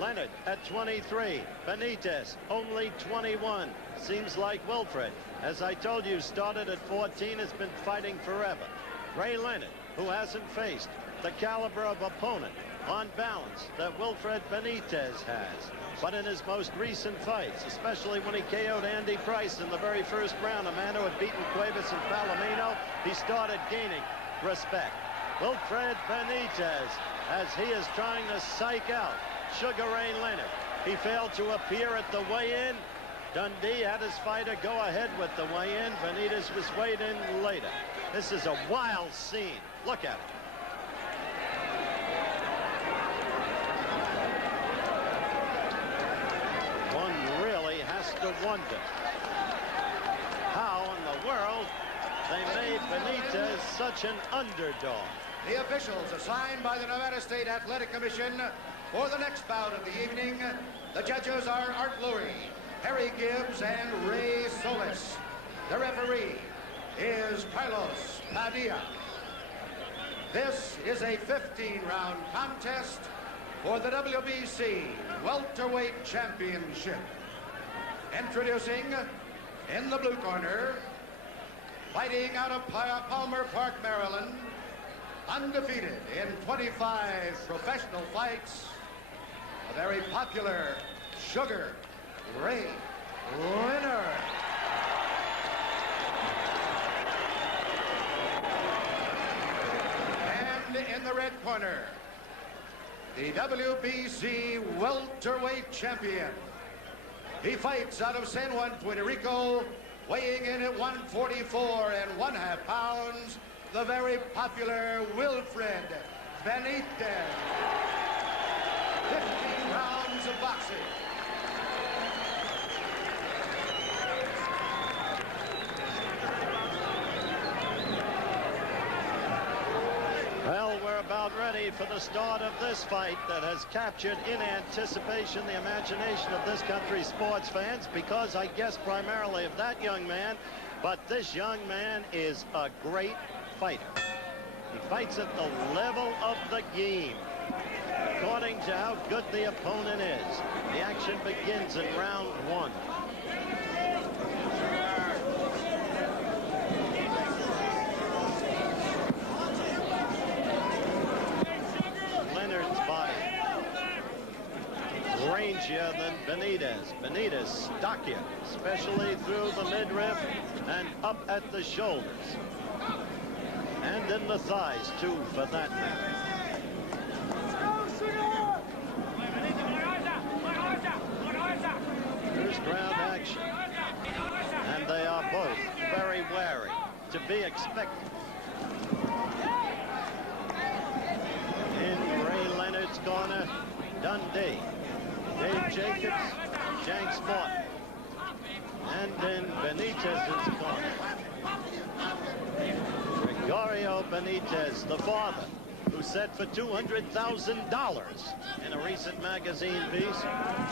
Leonard at 23. Benitez only 21. Seems like Wilfred, as I told you, started at 14, has been fighting forever. Ray Leonard, who hasn't faced the caliber of opponent on balance that Wilfred Benitez has. But in his most recent fights, especially when he KO'd Andy Price in the very first round, a man who had beaten Cuevas and Palomino, he started gaining respect. Wilfred Benitez, as he is trying to psych out Sugar Ray Leonard. He failed to appear at the weigh-in. Dundee had his fighter go ahead with the weigh-in. Benitez was weighed in later. This is a wild scene. Look at it. One really has to wonder how in the world they made Benitez such an underdog. The officials assigned by the Nevada State Athletic Commission for the next bout of the evening. The judges are Art Lurie, Harry Gibbs, and Ray Solis. The referee is Carlos Padilla. This is a 15-round contest for the WBC welterweight championship. Introducing in the blue corner, fighting out of Palmer Park, Maryland, undefeated in 25 professional fights, a very popular Sugar Ray Leonard. And in the red corner, the WBC welterweight champion. He fights out of San Juan, Puerto Rico, weighing in at 144 1/2 pounds, the very popular Wilfred Benitez. 15 rounds of boxing. Well, we're about ready for the start of this fight that has captured in anticipation the imagination of this country's sports fans, because I guess primarily of that young man, but this young man is a great fighter. He fights at the level of the game, according to how good the opponent is. The action begins in round one. Leonard's body rangier than Benitez. Benitez stockier, especially through the midriff and up at the shoulders. And in the thighs, too, for that matter. First round action. And they are both very wary, to be expected. In Ray Leonard's corner, Dundee, Dave Jacobs, Jenks Morton. And in Benitez's corner, Gregorio Benitez, the father, who said for $200,000 in a recent magazine piece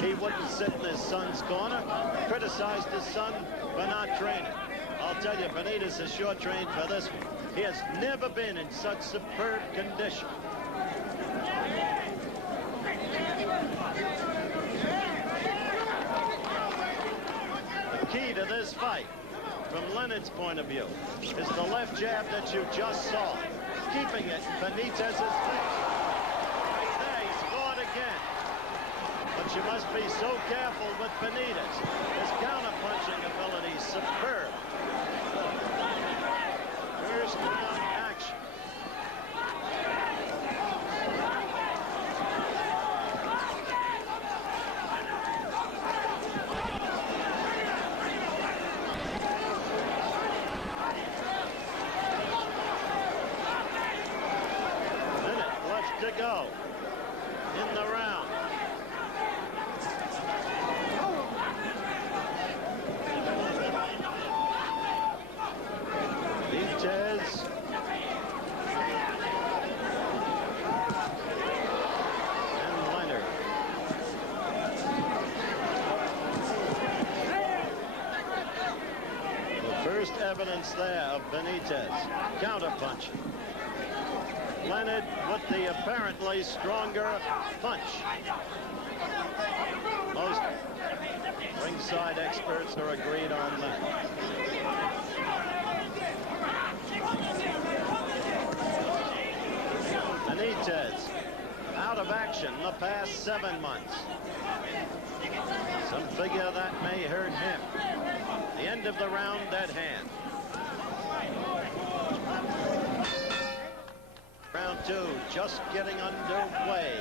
he wouldn't sit in his son's corner, criticized his son for not training. I'll tell you, Benitez is sure trained for this one. He has never been in such superb condition. The key to this fight, from Leonard's point of view, is the left jab that you just saw, keeping it Benitez's face. Right there, he scored again. But you must be so careful with Benitez. His counter-punching ability is superb. First round action. To go in the round. Benitez and Leonard. The first evidence there of Benitez counterpunching. Leonard with the apparently stronger punch. ringside experts are agreed on that. Benitez out of action the past 7 months. Some figure that may hurt him. The end of the round at hand. Round 2 just getting underway.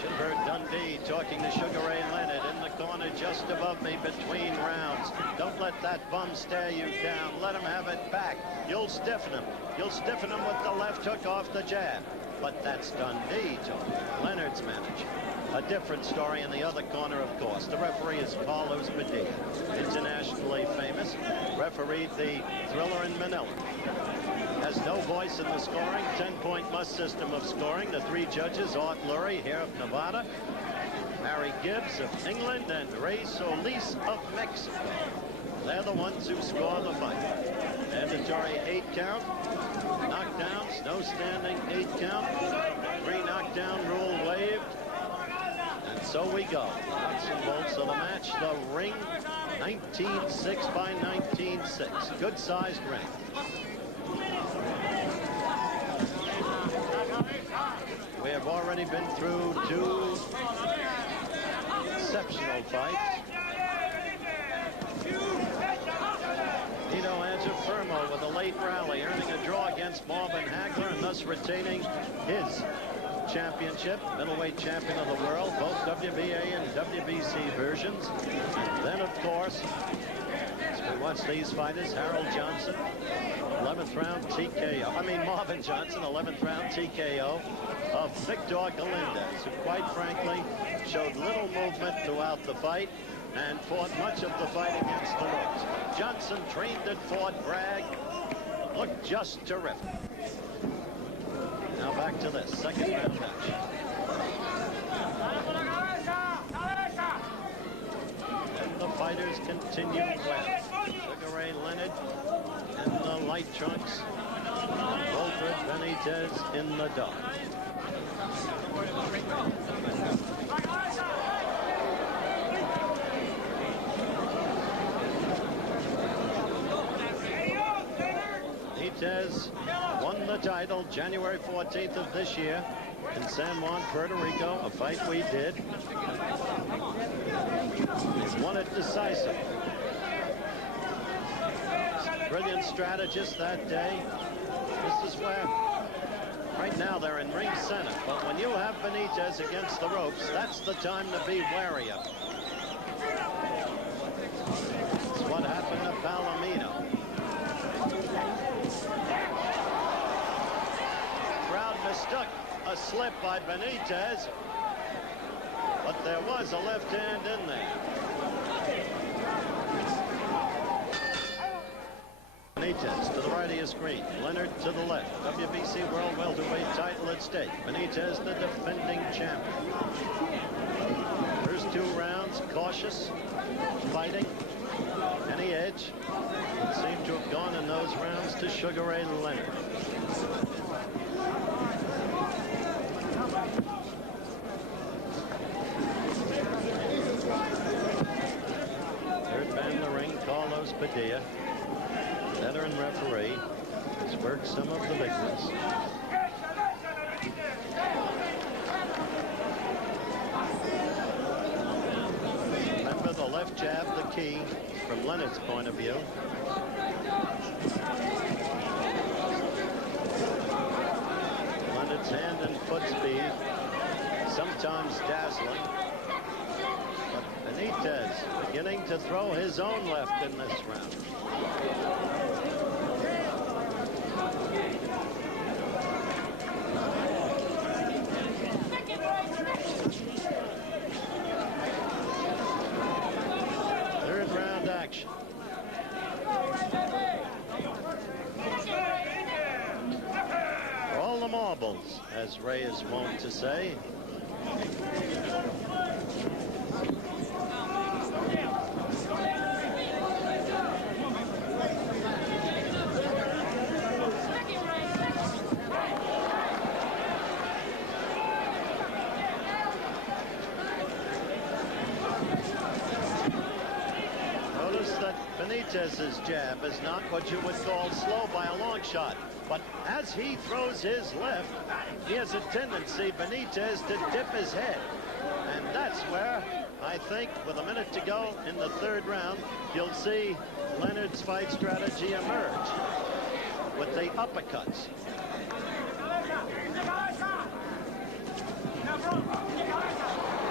Should have heard Dundee talking to Sugar Ray Leonard in the corner just above me between rounds. Don't let that bum stare you down. Let him have it back. You'll stiffen him. You'll stiffen him with the left hook off the jab. But that's Dundee talking. Leonard's manager. A different story in the other corner, of course. The referee is Carlos Padilla, internationally famous. Refereed the Thriller in Manila. Has no voice in the scoring. 10-point must system of scoring. The 3 judges, Art Lurie here of Nevada, Harry Gibbs of England, and Ray Solis of Mexico. They're the ones who score the fight. Mandatory 8 count. Knockdowns, no standing 8 count. 3 knockdown rule waived. And so we go. Nuts and bolts of the match. The ring, 19-6 by 19-6. Good sized ring. We have already been through 2 exceptional fights. Nino Angifermo with a late rally, earning a draw against Marvin Hagler and thus retaining his championship, middleweight champion of the world, both WBA and WBC versions. And then, of course, as we watch these fighters, Harold Johnson, 11th round TKO. I mean, Marvin Johnson, 11th round TKO of Victor Galindez, who quite frankly showed little movement throughout the fight and fought much of the fight against the ropes. Johnson trained at Fort Bragg, looked just terrific. Now back to this second round match. And the fighters continue well. Sugar Ray Leonard in the light trunks. Wilfred Benitez in the dark. Benitez won the title January 14th of this year in San Juan, Puerto Rico, a fight we did. He won it decisively. Brilliant strategist that day. This is where, right now, they're in ring center. But when you have Benitez against the ropes, that's the time to be wary of. It's what happened to Palomino. Crowd mistook a slip by Benitez, but there was a left hand in there. Benitez to the right of your screen. Leonard to the left. WBC World Welterweight title at stake. Benitez, the defending champion. First 2 rounds, cautious, fighting. Any edge seemed to have gone in those rounds to Sugar Ray Leonard. Third man in the ring, Carlos Padilla. Veteran referee has worked some of the big ones. Remember, the left jab, the key from Leonard's point of view. Leonard's hand and foot speed, sometimes dazzling. But Benitez beginning to throw his own left in this round. Third round action. All the marbles, as Ray is wont to say. Benitez's jab is not what you would call slow by a long shot. But as he throws his left, he has a tendency, Benitez, to dip his head. And that's where I think with a minute to go in the third round, you'll see Leonard's fight strategy emerge with the uppercuts.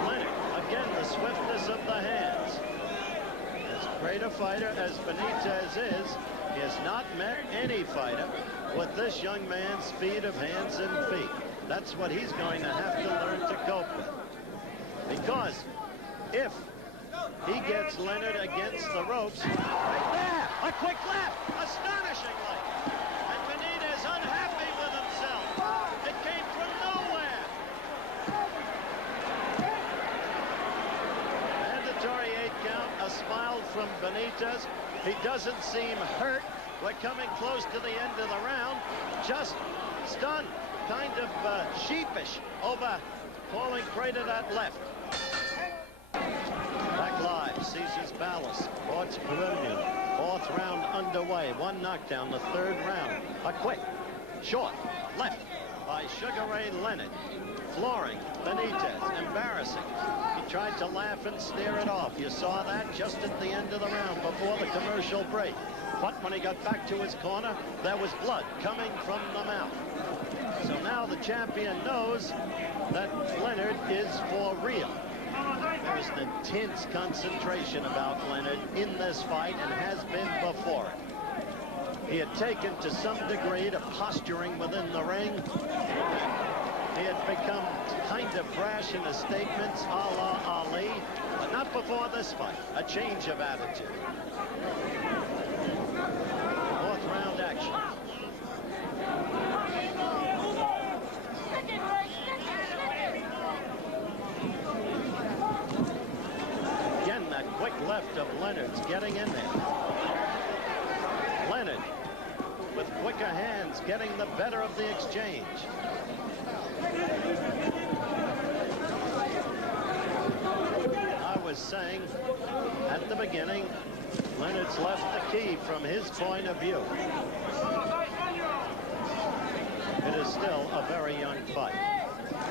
Leonard, again, the swiftness of the hands. As great a fighter as Benitez is, he has not met any fighter with this young man's speed of hands and feet. That's what he's going to have to learn to cope with. Because if he gets Leonard against the ropes, right there, a quick left, astonishingly. And Benitez unhappy with himself. It came from nowhere. Mandatory 8 count, a smile from Benitez. He doesn't seem hurt. We're coming close to the end of the round. Just stunned, kind of sheepish over falling prey to that left. Back live, Caesar's Palace, Ports Pavilion. Fourth round underway. One knockdown, the third round. A quick, short, left by Sugar Ray Leonard. Flooring Benitez, embarrassing. He tried to laugh and stare it off. You saw that just at the end of the round before the commercial break. But when he got back to his corner, there was blood coming from the mouth. So now the champion knows that Leonard is for real. There's an intense concentration about Leonard in this fight and has been before it. He had taken to some degree to posturing within the ring. He had become kind of brash in his statements, a la Ali, but not before this fight. A change of attitude. Fourth round action. Again, that quick left of Leonard's getting in there. Leonard, with quicker hands, getting the better of the exchange. I was saying at the beginning, Leonard's left the key from his point of view. It is still a very young fight.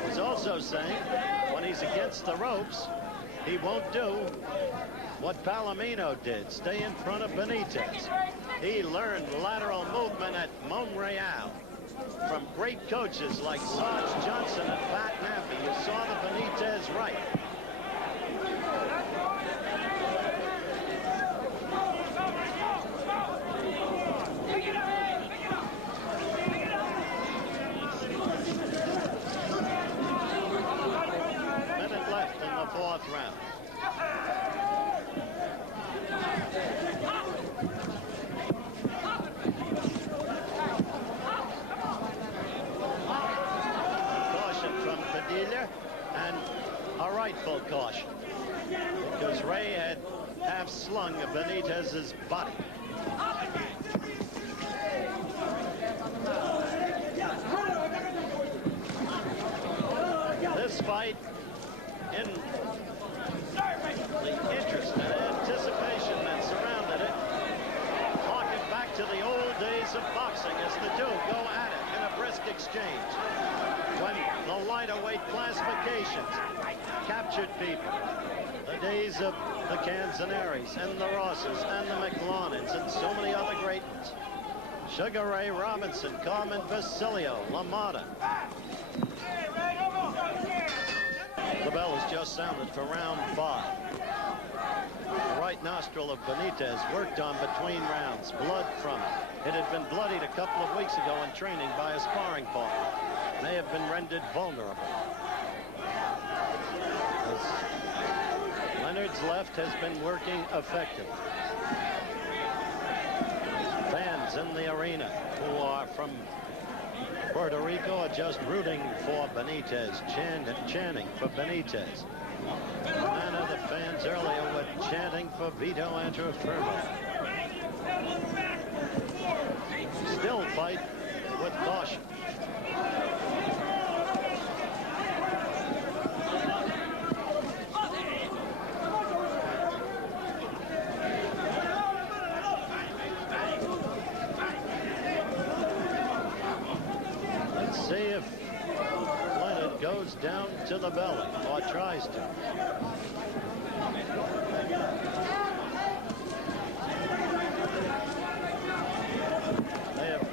He's also saying when he's against the ropes, he won't do what Palomino did, stay in front of Benitez. He learned lateral movement at Montreal from great coaches like Sarge Johnson and Pat Nappy. You saw the Benitez right. Minute left in the fourth round. And a rightful caution, because Ray had half slung Benitez's body. This fight, in the interest and anticipation that surrounded it, harken back to the old days of boxing as the two go at it in a brisk exchange. When the lighter weight classifications captured people. The days of the Canzonares and the Rosses and the McLaughlins and so many other great ones. Sugar Ray Robinson, Carmen Basilio, LaMotta. The bell has just sounded for round 5. The right nostril of Benitez worked on between rounds. Blood from it. It had been bloodied a couple of weeks ago in training by a sparring partner. May have been rendered vulnerable. Leonard's left has been working effectively. Fans in the arena who are from Puerto Rico are just rooting for Benitez, chanting for Benitez. None of the fans earlier were chanting for Vito Antuofermo. Still fight with caution. goes down to the belly, or tries to. They have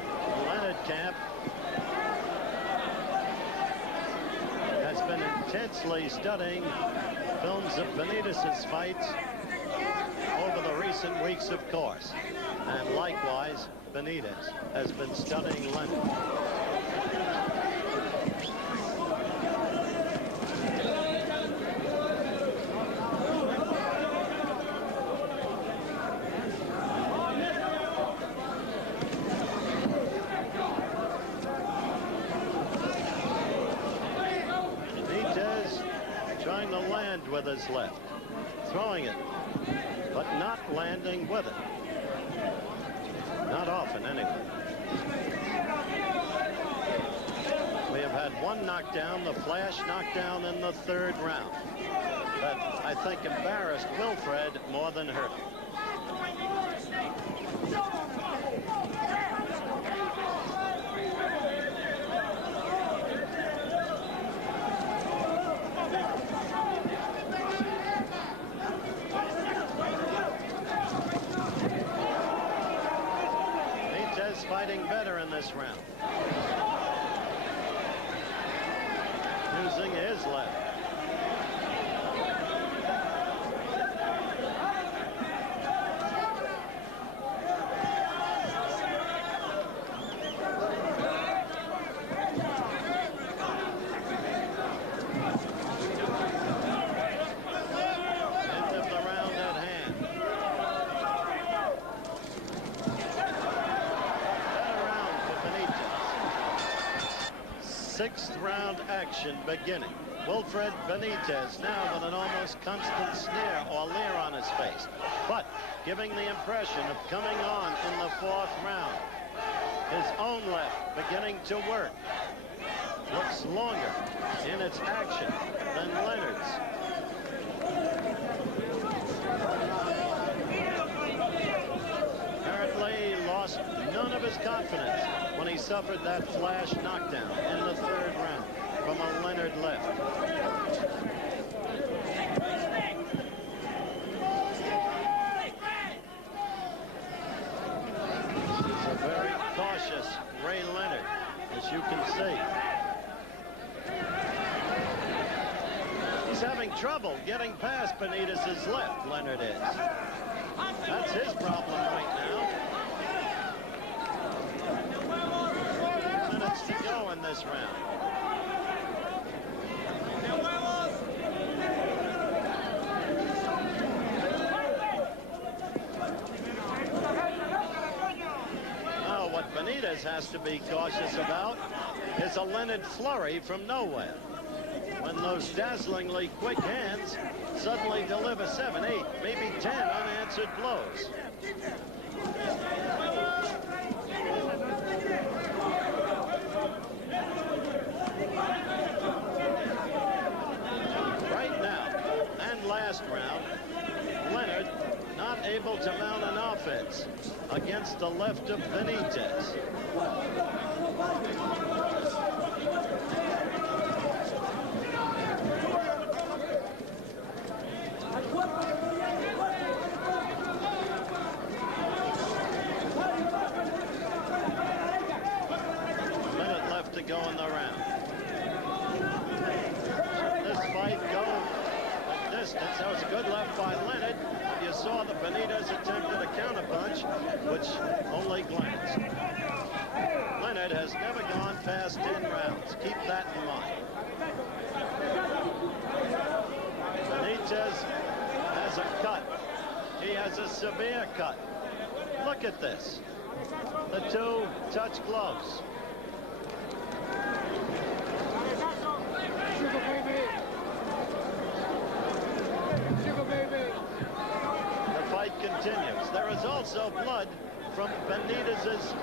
Leonard camp has been intensely studying films of Benitez's fights over the recent weeks, of course. And likewise, Benitez has been studying Leonard. Trying to land with his left, throwing it, but not landing with it. Not often, anyway. We have had one knockdown, the flash knockdown in the third round, that I think embarrassed Wilfred more than hurt him. Fighting better in this round. Using his left. End of the round at hand. Sixth round action beginning. Wilfred Benitez now with an almost constant sneer or leer on his face, but giving the impression of coming on in the fourth round. His own left beginning to work. Looks longer in its action than Leonard's. Apparently lost none of his confidence when he suffered that flash knockdown in the third round from a Leonard left. He's a very cautious Ray Leonard, as you can see. He's having trouble getting past Benitez's left, Leonard is. That's his problem right now. Minutes to go in this round. Now, what Benitez has to be cautious about is a Leonard flurry from nowhere. When those dazzlingly quick hands suddenly deliver 7, 8, maybe 10 unanswered blows. Right now, and last round, Leonard not able to mount an offense against the left of Benitez. To go in the round. This fight go the distance. That was a good left by Leonard. You saw that Benitez attempted a counterpunch, which only glanced. Leonard has never gone past 10 rounds. Keep that in mind. Benitez has a cut. He has a severe cut. Look at this. The two touch gloves. The fight continues. There is also blood from Benitez's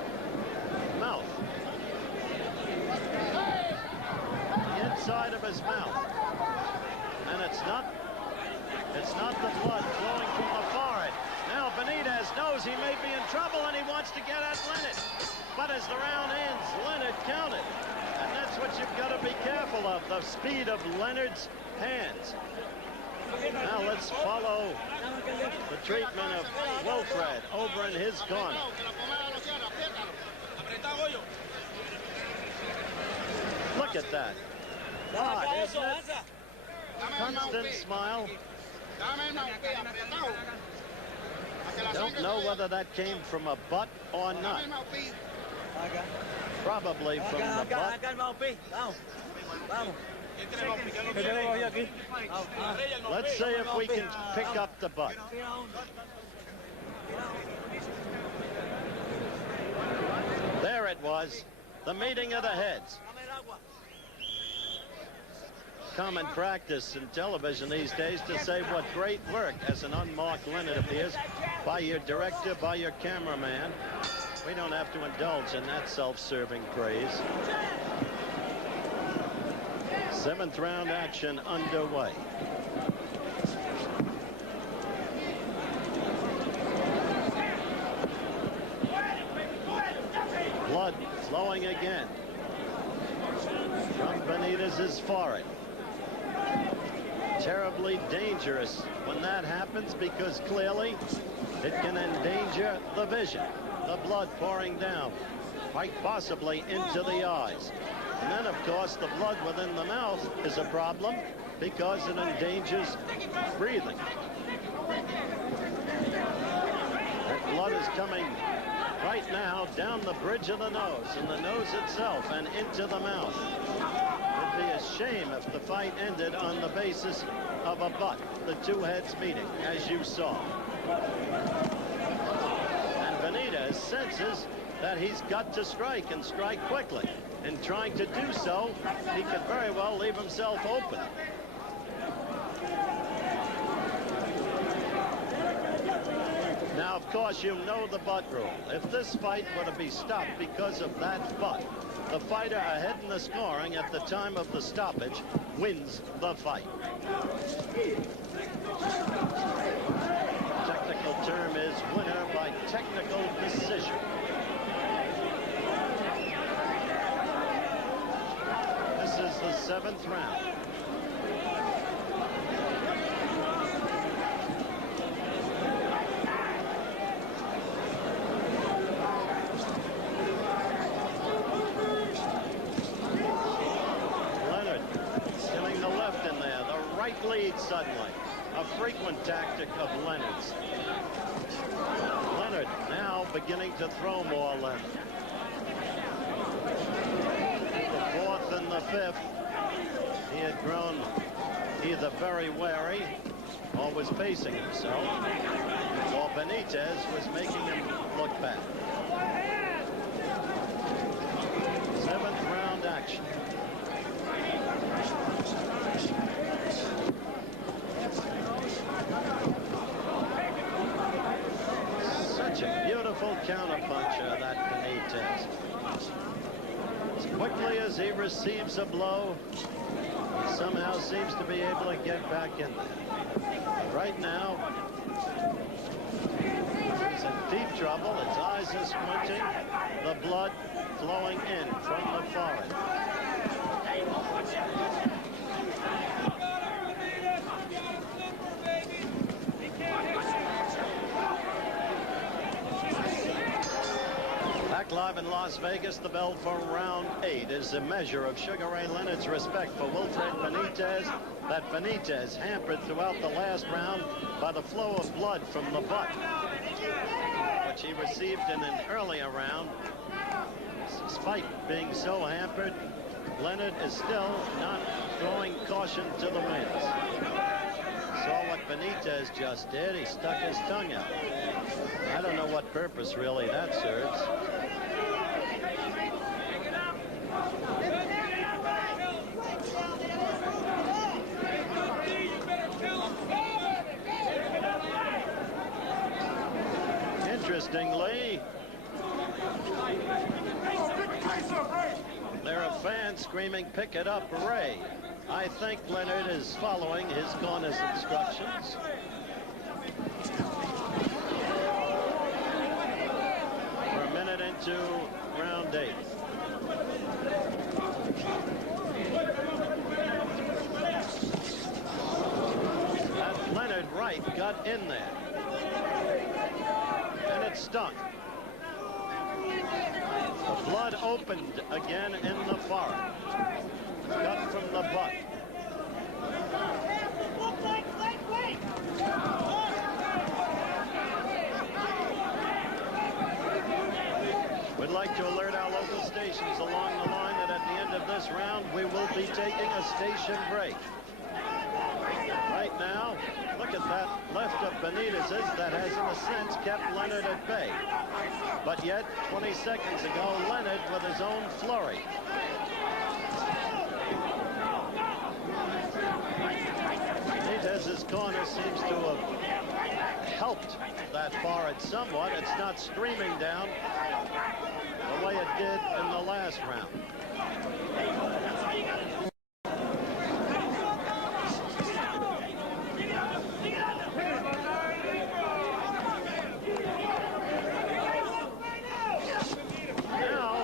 mouth. The inside of his mouth. And it's not the blood flowing from the forehead. Now Benitez knows he may be in trouble and he wants to get at Leonard. But as the round ends, Leonard counted. And that's what you've got to be careful of, the speed of Leonard's hands. Now let's follow the treatment of Wilfred over in his corner. Look at that. God, isn't it? Constant smile. Don't know whether that came from a butt or not. Probably from the butt. Let's see if we can pick up the butt. There it was, the meeting of the heads. Common practice in television these days to say what great work as an unmarked Leonard appears by your director, by your cameraman. We don't have to indulge in that self-serving praise. 7th round action underway. Blood flowing again from Benitez's forehead. Terribly dangerous when that happens, because clearly it can endanger the vision. The blood pouring down, quite possibly into the eyes. And then, of course, the blood within the mouth is a problem because it endangers breathing. That blood is coming right now down the bridge of the nose, and the nose itself, and into the mouth. It'd be a shame if the fight ended on the basis of a butt, the two heads meeting, as you saw. And Benitez senses that he's got to strike, and strike quickly. In trying to do so, he could very well leave himself open. Now, of course, you know the butt rule. If this fight were to be stopped because of that butt, the fighter ahead in the scoring at the time of the stoppage wins the fight. Technical term is winner by technical decision. This is the 7th round. Leonard killing the left in there. The right lead suddenly. A frequent tactic of Leonard's. Leonard now beginning to throw more Leonard. The 4th and the 5th, he had grown either very wary or was pacing himself, or Benitez was making him look back. 7th round action. Such a beautiful counterpuncher, that Benitez. As quickly as he receives a blow, he somehow seems to be able to get back in there. Right now, he's in deep trouble. His eyes are squinting, the blood flowing in from the forehead. Back live in Las Vegas, the bell for round 8 is a measure of Sugar Ray Leonard's respect for Wilfred Benitez. That Benitez hampered throughout the last round by the flow of blood from the butt, which he received in an earlier round. His fight being so hampered, Leonard is still not throwing caution to the winds. Saw what Benitez just did. He stuck his tongue out. I don't know what purpose really that serves. Interestingly, there are fans screaming, "Pick it up, Ray." I think Leonard is following his corner's instructions. We're a minute into round 8. That Leonard right got in there. And it stung. The blood opened again in the forehead. Cut from the butt. We'd like to alert our local stations along the line that at the end of this round, we will be taking a station break. Right now, look at that left of Benitez's that has, in a sense, kept Leonard at bay. But yet, 20 seconds ago, Leonard with his own flurry. Benitez's corner seems to have helped that forehead somewhat. It's not streaming down the way it did in the last round. Now,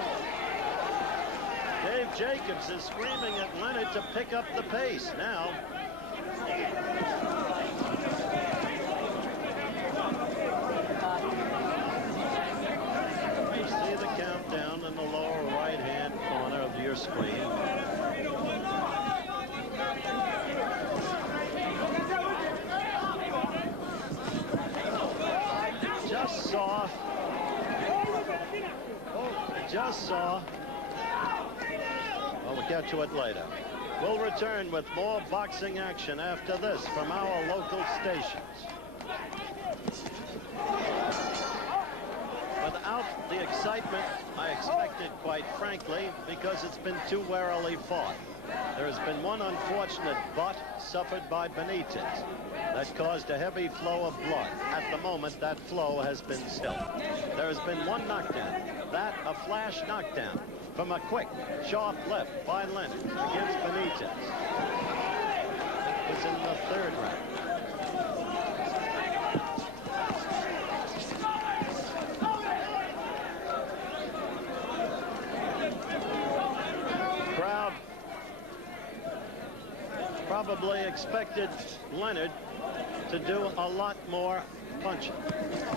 Dave Jacobs is screaming at Leonard to pick up the pace. Now, you see the countdown in the lower right-hand corner of your screen. Just saw. Well, we'll get to it later. We'll return with more boxing action after this from our local stations. Without the excitement I expected, quite frankly, because it's been too warily fought. There has been one unfortunate butt suffered by Benitez that caused a heavy flow of blood. At the moment, that flow has been stilled. There has been one knockdown, that a flash knockdown from a quick, sharp left by Leonard against Benitez. It was in the third round. Crowd probably expected Leonard to do a lot more punching,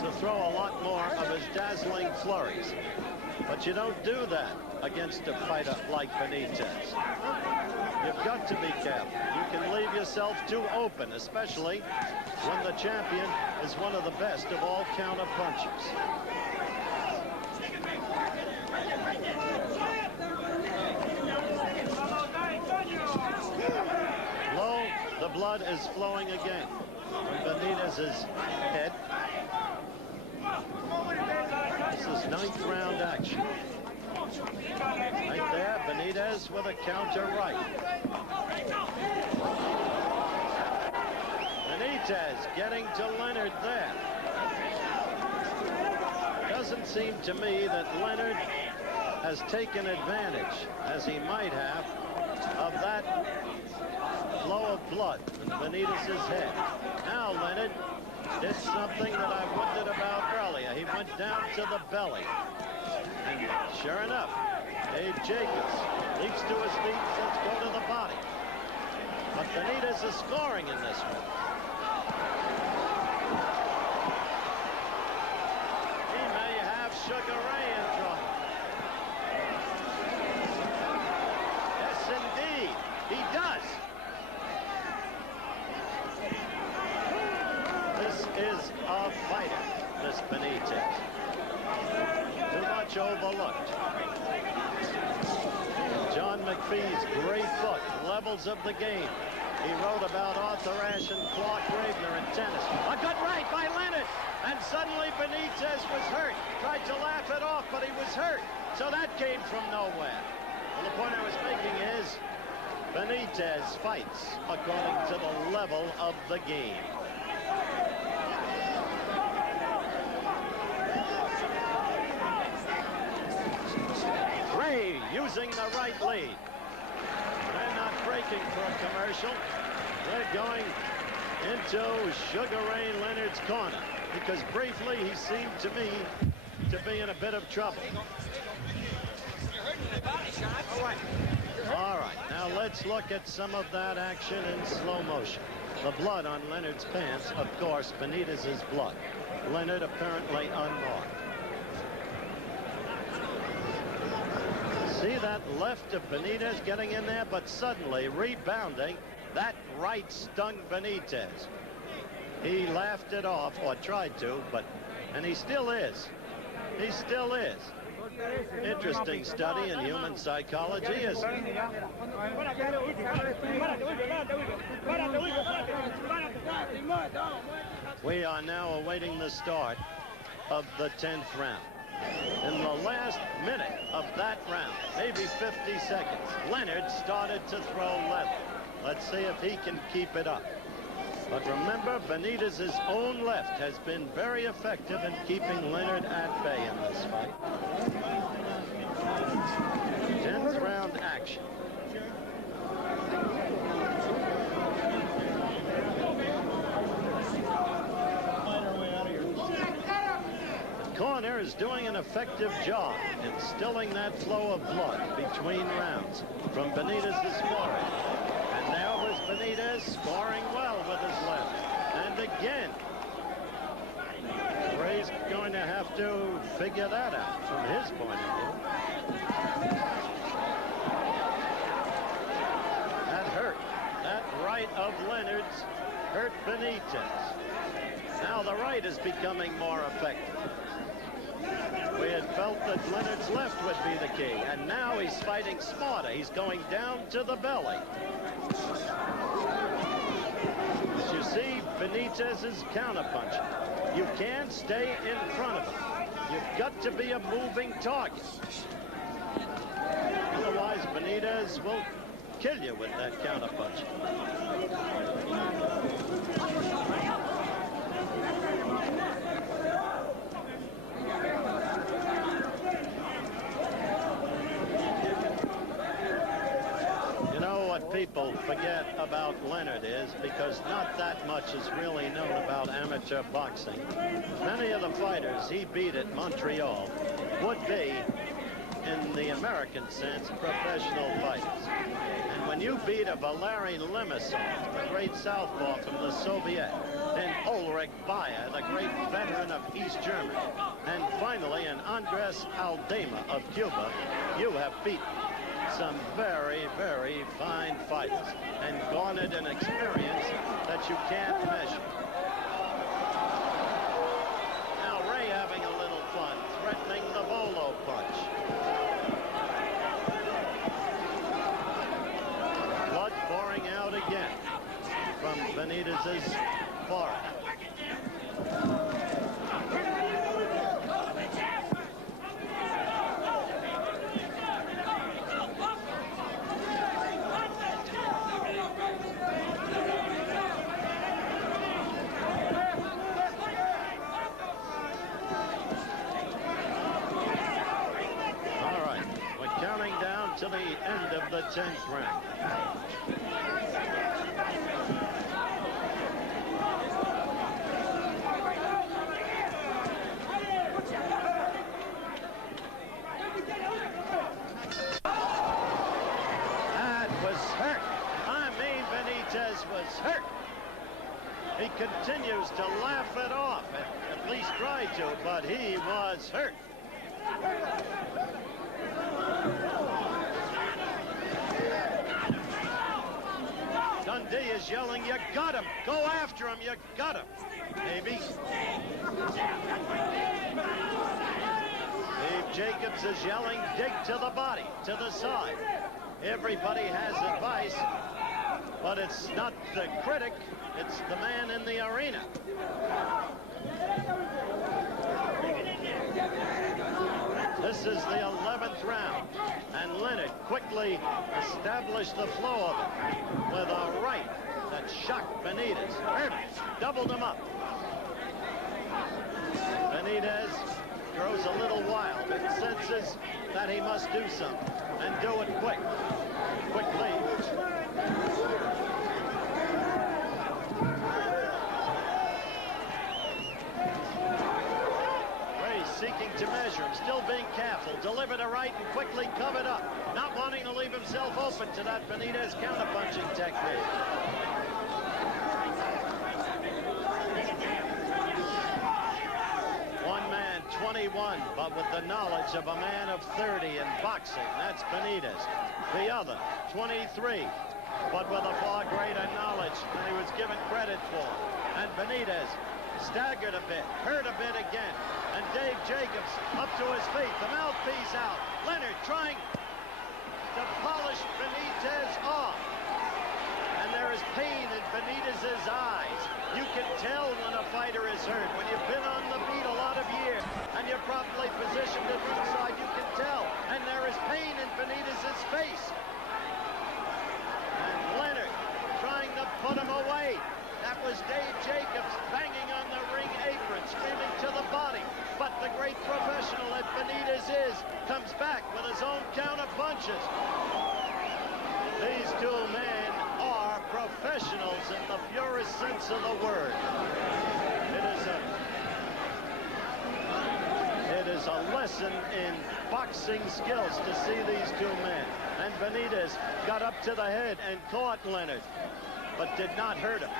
to throw a lot more of his dazzling flurries. But you don't do that against a fighter like Benitez. You've got to be careful. You can leave yourself too open, especially when the champion is one of the best of all counter punchers. Low, the blood is flowing again from Benitez's head. This is ninth round action. Right there, Benitez with a counter right. Benitez getting to Leonard there. Doesn't seem to me that Leonard has taken advantage, as he might have, of that flow of blood in Benitez's head. Now Leonard did something that I wondered about earlier. He went down to the belly. And sure enough, Dave Jacobs leaps to his feet and says, go to the body. But Benitez is scoring in this one. He may have Sugar Ray in trouble. Yes, indeed, he does. This is a fighter, this Benitez. Too much overlooked. John McPhee's great book, Levels of the Game. He wrote about Arthur Ashe and Clark Gravener in tennis. A good right by Leonard. And suddenly Benitez was hurt. Tried to laugh it off, but he was hurt. So that came from nowhere. Well, the point I was making is Benitez fights according to the level of the game. Ray using the right lead. They're not breaking for a commercial. They're going into Sugar Ray Leonard's corner because briefly he seemed to me to be in a bit of trouble. You're hurting the body, Sean. All right. All right, now let's look at some of that action in slow motion. The blood on Leonard's pants, of course, Benitez's blood. Leonard apparently unmarked. See that left of Benitez getting in there, but suddenly rebounding. That right stung Benitez. He laughed it off, or tried to, and he still is. He still is. Interesting study in human psychology is we are now awaiting the start of the 10th round. In the last minute of that round, maybe 50 seconds, Leonard started to throw level. Let's see if he can keep it up. But remember, Benitez's own left has been very effective in keeping Leonard at bay in this fight. 10th round action. The corner is doing an effective job in stilling that flow of blood between rounds from Benitez's forehead. And now was Benitez scoring well with his left. And again, Ray's going to have to figure that out from his point of view. That hurt. That right of Leonard's hurt Benitez. Now the right is becoming more effective. We had felt that Leonard's left would be the key, and now he's fighting smarter. He's going down to the belly. As you see, Benitez's counterpunching. You can't stay in front of him. You've got to be a moving target. Otherwise, Benitez will kill you with that counterpunching. What people forget about Leonard is, because not that much is really known about amateur boxing, many of the fighters he beat at Montreal would be, in the American sense, professional fighters. And when you beat a Valery Limasov, the great southpaw from the Soviet, then Ulrich Bayer, the great veteran of East Germany, and finally an Andres Aldama of Cuba, you have beaten some very, very fine fighters and garnered an experience that you can't measure. Now Ray having a little fun, threatening the bolo punch. Blood pouring out again from Benitez's forehead. To the end of the 10th round. That was hurt. I mean, Benitez was hurt. He continues to laugh it off, at least try to, but he was hurt. Dundee is yelling, you got him. Go after him, you got him. Maybe. Dave Jacobs is yelling, dig to the body, to the side. Everybody has advice, but it's not the critic, it's the man in the arena. This is the 11th round, and Leonard quickly established the flow of it with a right that shocked Benitez. Doubled him up. Benitez grows a little wild and senses that he must do something, and do it quickly. Ray seeking to measure. pressure him, still being careful. Delivered a right and quickly covered up. Not wanting to leave himself open to that Benitez counterpunching technique. One man, 21, but with the knowledge of a man of 30 in boxing. That's Benitez. The other, 23, but with a far greater knowledge than he was given credit for. And Benitez staggered a bit, hurt a bit again. And Dave Jacobs up to his feet, the mouthpiece out. Leonard trying to polish Benitez off. And there is pain in Benitez's eyes. You can tell when a fighter is hurt. When you've been on the beat a lot of years and you're properly positioned at ringside, you can tell. And there is pain in Benitez's face. And Leonard trying to put him away. That was Dave Jacobs banging on the ring apron, screaming to the body. But the great professional that Benitez is comes back with his own counter punches. These two men are professionals in the purest sense of the word. It is a lesson in boxing skills to see these two men. And Benitez got up to the head and caught Leonard, but did not hurt him.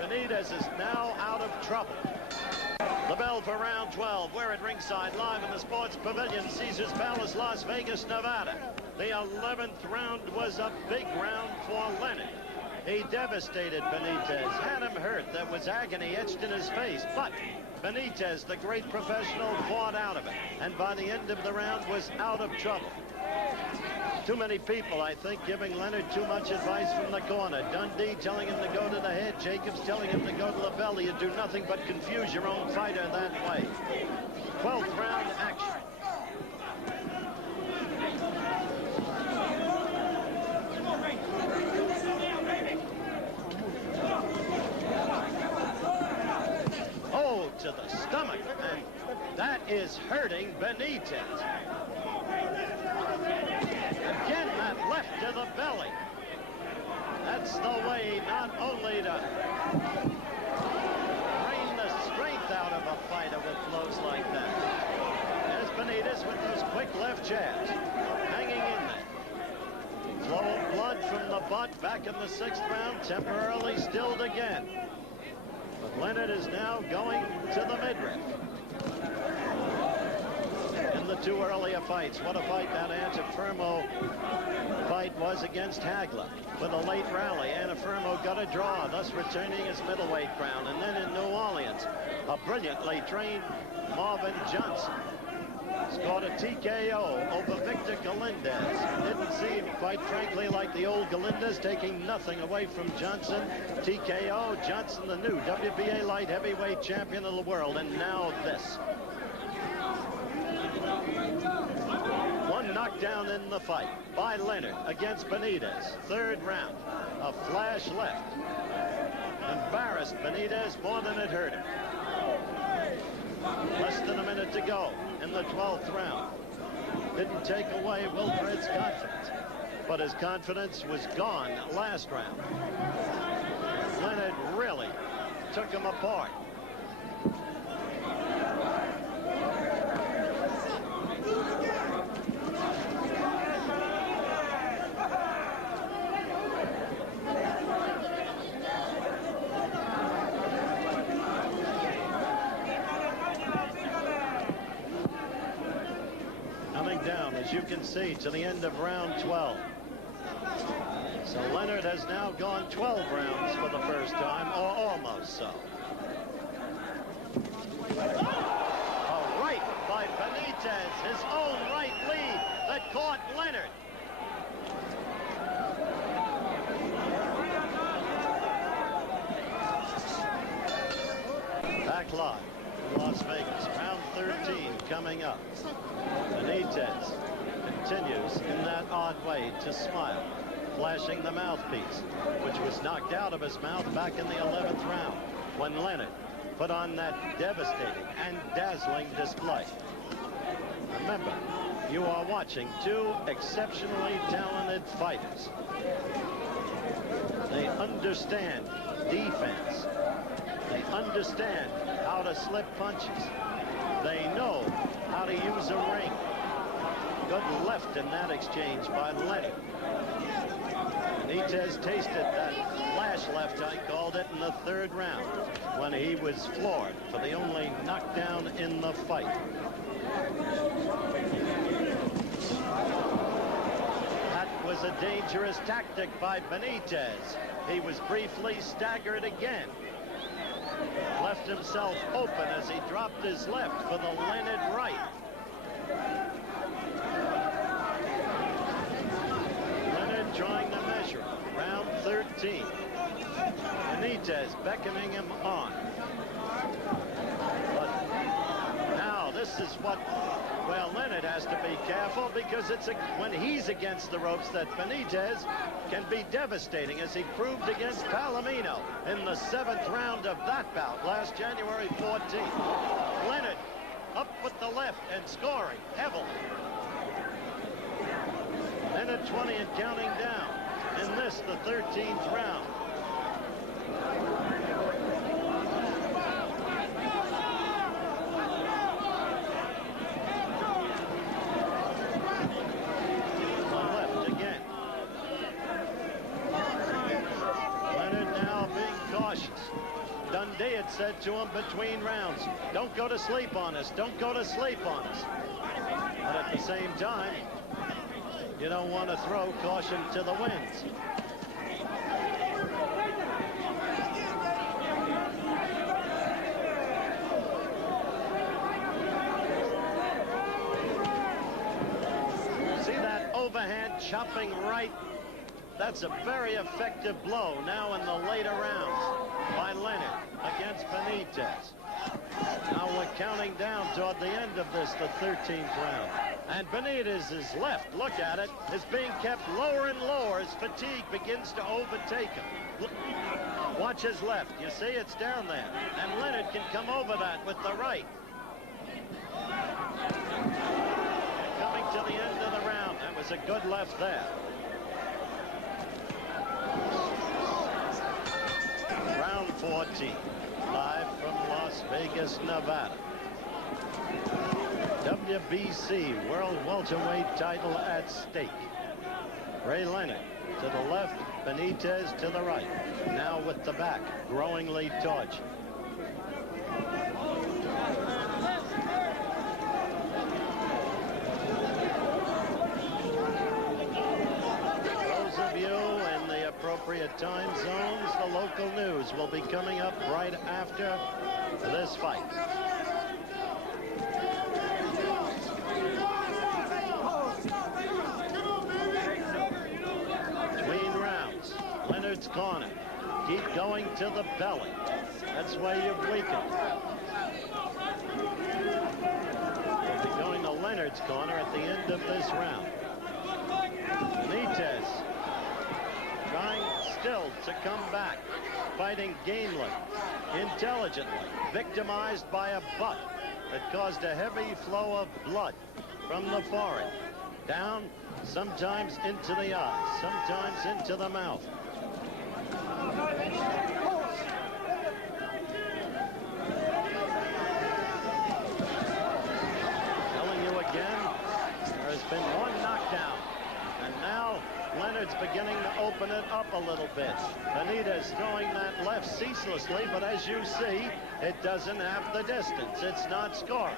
Benitez is now out of trouble. The bell for round 12. We're at ringside live in the Sports Pavilion, Caesars Palace, Las Vegas, Nevada. The 11th round was a big round for Leonard. He devastated Benitez, had him hurt. There was agony etched in his face, but Benitez, the great professional, fought out of it, and by the end of the round was out of trouble. Too many people, I think, giving Leonard too much advice from the corner. Dundee telling him to go to the head. Jacobs telling him to go to the belly. You do nothing but confuse your own fighter that way. 12th round action. Oh, to the stomach. And that is hurting Benitez. Again, that left to the belly. That's the way not only to drain the strength out of a fighter with blows like that. There's Benitez with those quick left jabs, hanging in there. Flow of blood from the butt back in the 6th round, temporarily stilled again. But Leonard is now going to the midriff. In the two earlier fights, what a fight that Antuofermo fight was against Hagler. With a late rally, Antuofermo got a draw, thus returning his middleweight crown. And then in New Orleans, a brilliantly trained Marvin Johnson scored a TKO over Victor Galindez. Didn't seem, quite frankly, like the old Galindez, taking nothing away from Johnson. TKO, Johnson, the new WBA light heavyweight champion of the world. And now this. One knockdown in the fight by Leonard against Benitez. 3rd round. A flash left. Embarrassed Benitez more than it hurt him. Less than a minute to go in the 12th round. Didn't take away Wilfred's confidence, but his confidence was gone last round. Leonard really took him apart. Down, as you can see, to the end of round 12. So Leonard has now gone 12 rounds for the first time, or almost so. A right by Benitez, his own right lead that caught Leonard. Back live in Las Vegas, round 13 coming up. Benitez continues in that odd way to smile, flashing the mouthpiece, which was knocked out of his mouth back in the 11th round when Leonard put on that devastating and dazzling display. Remember, you are watching two exceptionally talented fighters. They understand defense. They understand how to slip punches. They know how to use a ring. Good left in that exchange by Leonard. Benitez tasted that flash left, I called it, in the third round when he was floored for the only knockdown in the fight. That was a dangerous tactic by Benitez. He was briefly staggered again. Left himself open as he dropped his left for the Leonard right. Leonard trying to measure. Round 13. Benitez beckoning him on. But now this is what, well, Leonard has to be careful because it's when he's against the ropes that Benitez can be devastating, as he proved against Palomino in the 7th round of that bout last January 14th. Leonard up with the left and scoring heavily. Leonard 20 and counting down. In this, the 13th round. The left again. Leonard now being cautious. Dundee had said to him between rounds, don't go to sleep on us, don't go to sleep on us. But at the same time, you don't want to throw caution to the winds. See that overhand chopping right? That's a very effective blow now in the later rounds by Leonard against Benitez. Now we're counting down toward the end of this, the 13th round. And Benitez's left, look at it, is being kept lower and lower as fatigue begins to overtake him. Look, watch his left. You see, it's down there. And Leonard can come over that with the right. Coming to the end of the round. That was a good left there. Round 14. Live from Las Vegas, Nevada. WBC World Welterweight title at stake. Ray Leonard to the left, Benitez to the right. Now with the back growingly torch. Those of you in the appropriate time zones, the local news will be coming up right after this fight. Leonard's corner. Keep going to the belly. That's why you've weakened. We'll be going to Leonard's corner at the end of this round. Benitez trying still to come back. Fighting gamely, intelligently, victimized by a butt that caused a heavy flow of blood from the forehead. Down, sometimes into the eyes, sometimes into the mouth. Telling you again, there has been one knockdown, and now Leonard's beginning to open it up a little bit. Benitez throwing that left ceaselessly, but as you see, it doesn't have the distance. It's not scoring.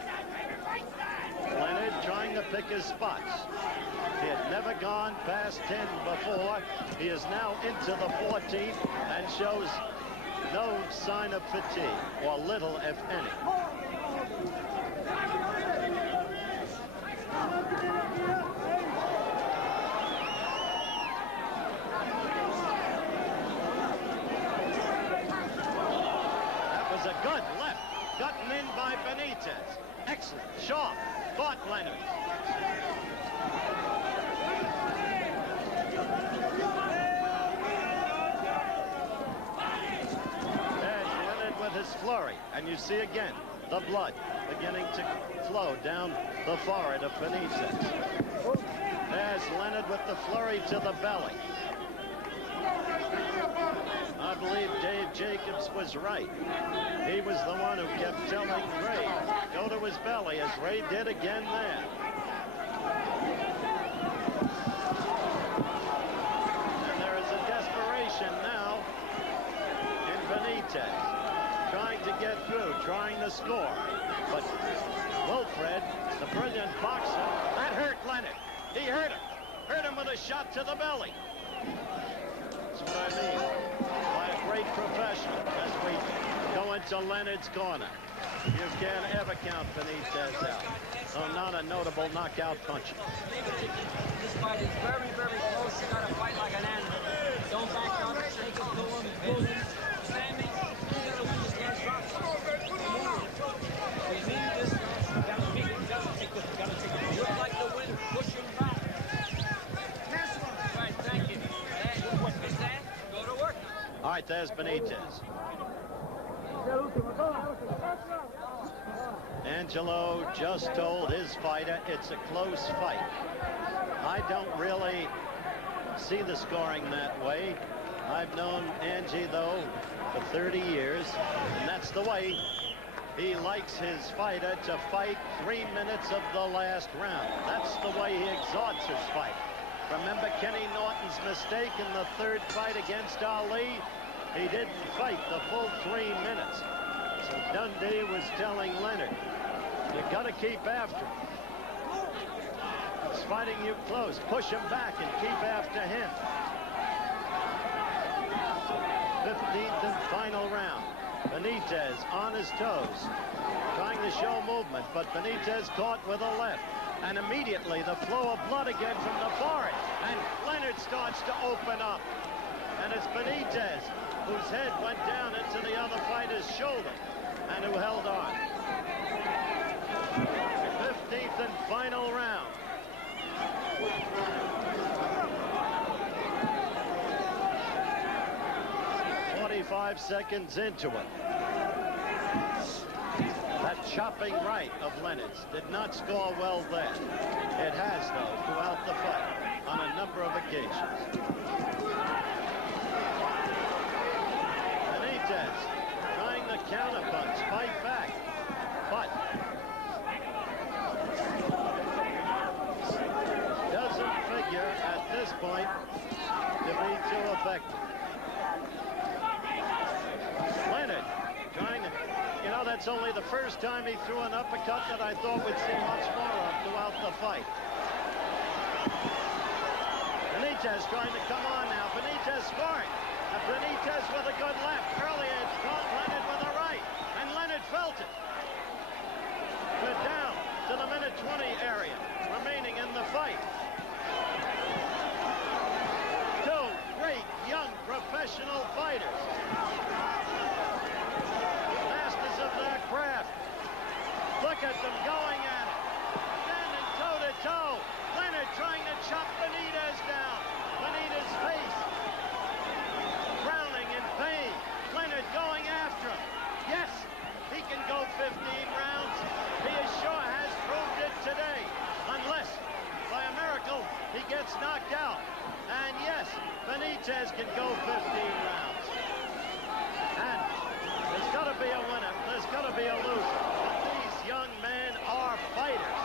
Leonard trying to pick his spots. He had never gone past 10 before. He is now into the 14th and shows no sign of fatigue, or little, if any. That was a good left, gotten in by Benitez. Excellent, sharp, fought Leonard. There's Leonard with his flurry, and you see again the blood beginning to flow down the forehead of Benitez. There's Leonard with the flurry to the belly. I believe Dave Jacobs was right. He was the one who kept telling Ray, go to his belly, as Ray did again there. And there is a desperation now in Benitez, trying to get through, trying to score. But Wilfred, the brilliant boxer, that hurt Leonard. He hurt him. Hurt him with a shot to the belly. That's what I mean by a great professional as we go into Leonard's corner. You can't ever count Benitez out. So not a notable knockout puncher. This fight is very, very close. You got to fight like an animal. Don't back up. Take it to him. Pull him. Sammy, you got to win this last round. We need this last. You got to make it. You got to take it. You got to take it. You look like the win. Push him back. Right, thank you. What is that? Go to work. All right, there's Benitez. Angelo just told his fighter it's a close fight. I don't really see the scoring that way. I've known Angie, though, for 30 years, and that's the way he likes his fighter to fight 3 minutes of the last round. That's the way he exhausts his fight. Remember Kenny Norton's mistake in the third fight against Ali? He didn't fight the full 3 minutes. So Dundee was telling Leonard, you got to keep after him. He's fighting you close. Push him back and keep after him. 15th and final round. Benitez on his toes, trying to show movement, but Benitez caught with a left. And immediately the flow of blood again from the forehead. And Leonard starts to open up. And it's Benitez whose head went down into the other fighter's shoulder and who held on. 15th and final round. "45 seconds into it. That chopping right of Leonard's did not score well there. It has, though, throughout the fight on a number of occasions. Benitez trying the counterpunch, fight back, but doesn't figure at this point to be too effective. Leonard trying to, you know, that's only the first time he threw an uppercut that I thought we'd see much more of throughout the fight. Benitez trying to come on now. Benitez scoring. And Benitez with a good left. Earlier it caught Leonard with a right. And Leonard felt it. We're down to the minute 20 area remaining in the fight. Two great young professional fighters. Masters of their craft. Look at them going at it. Standing toe-to-toe. Leonard trying to chop Benitez down. Benitez face frowning in pain. Leonard going after him. Yes, he can go 15 rounds. He sure has proved it today. Unless, by a miracle, he gets knocked out. And yes, Benitez can go 15 rounds. And there's got to be a winner. There's got to be a loser. But these young men are fighters.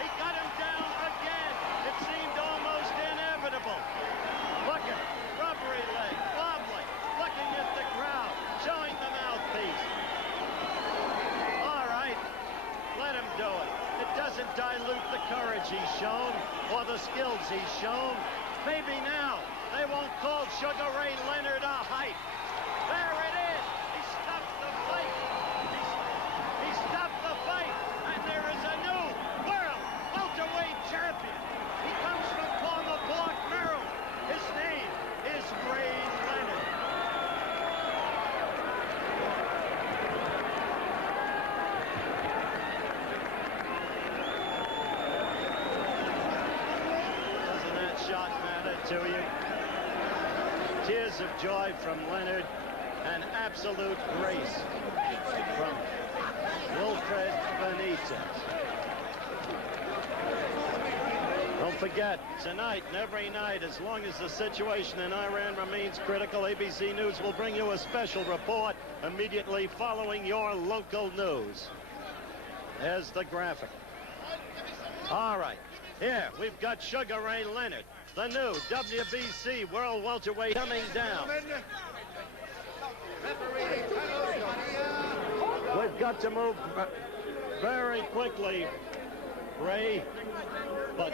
He got him down again. It seemed almost inevitable. Look at rubbery leg, wobbly, looking at the crowd, showing the mouthpiece. All right, let him do it. It doesn't dilute the courage he's shown or the skills he's shown. Maybe now they won't call Sugar Ray Leonard a hype. There it is. He stopped the fight. He stopped the fight. And there is a new world welterweight champion. He comes from Palmer Park, Maryland. His name is Ray Leonard. Doesn't that shot matter to you? Tears of joy from Leonard and absolute grace from Wilfred Benitez. Don't forget, tonight and every night, as long as the situation in Iran remains critical, ABC News will bring you a special report immediately following your local news. There's the graphic. All right, here we've got Sugar Ray Leonard, the new WBC World Welterweight, coming down. We've got to move very quickly, Ray, but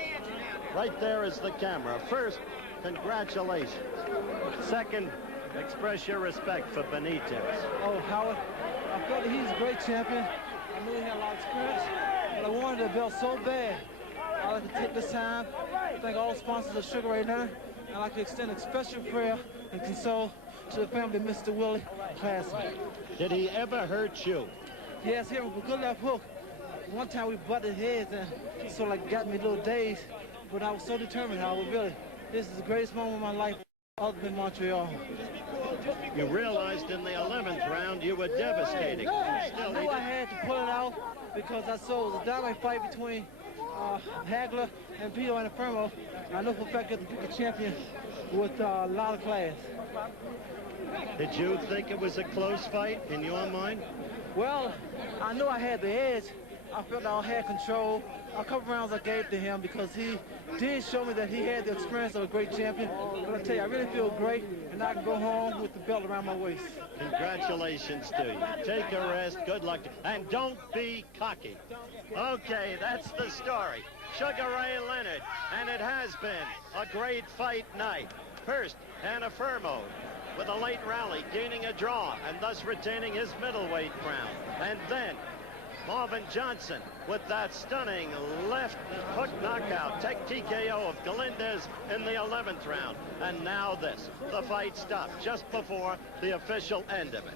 right there is the camera. First, congratulations. Second, express your respect for Benitez. Oh, Howard, I felt that he's a great champion. I knew he had a lot of experience, but I wanted the belt so bad. I'd like to take this time to thank all sponsors of Sugar Ray Leonard. I'd like to extend a special prayer and console to the family of Mr. Willie Classen. Did he ever hurt you? Yes, hit him with a good left hook. One time we butted heads and sort of like got me a little dazed, but I was so determined, Howard, really. This is the greatest moment of my life other than Montreal. You realized in the 11th round you were devastating. I knew I had to pull it out because I saw it was a dynamite fight between Hagler and Pito Infermo. I know for a fact that the champion with a lot of class. Did you think it was a close fight in your mind? Well, I knew I had the edge. I felt I had control. A couple rounds I gave to him because he did show me that he had the experience of a great champion. But I tell you, I really feel great, and I can go home with the belt around my waist. Congratulations to you. Take a rest. Good luck. And don't be cocky. Okay, that's the story. Sugar Ray Leonard, and it has been a great fight night. First, Anafermo with a late rally, gaining a draw, and thus retaining his middleweight crown. And then Marvin Johnson with that stunning left hook knockout, TKO of Galindez in the 11th round. And now this. The fight stopped just before the official end of it.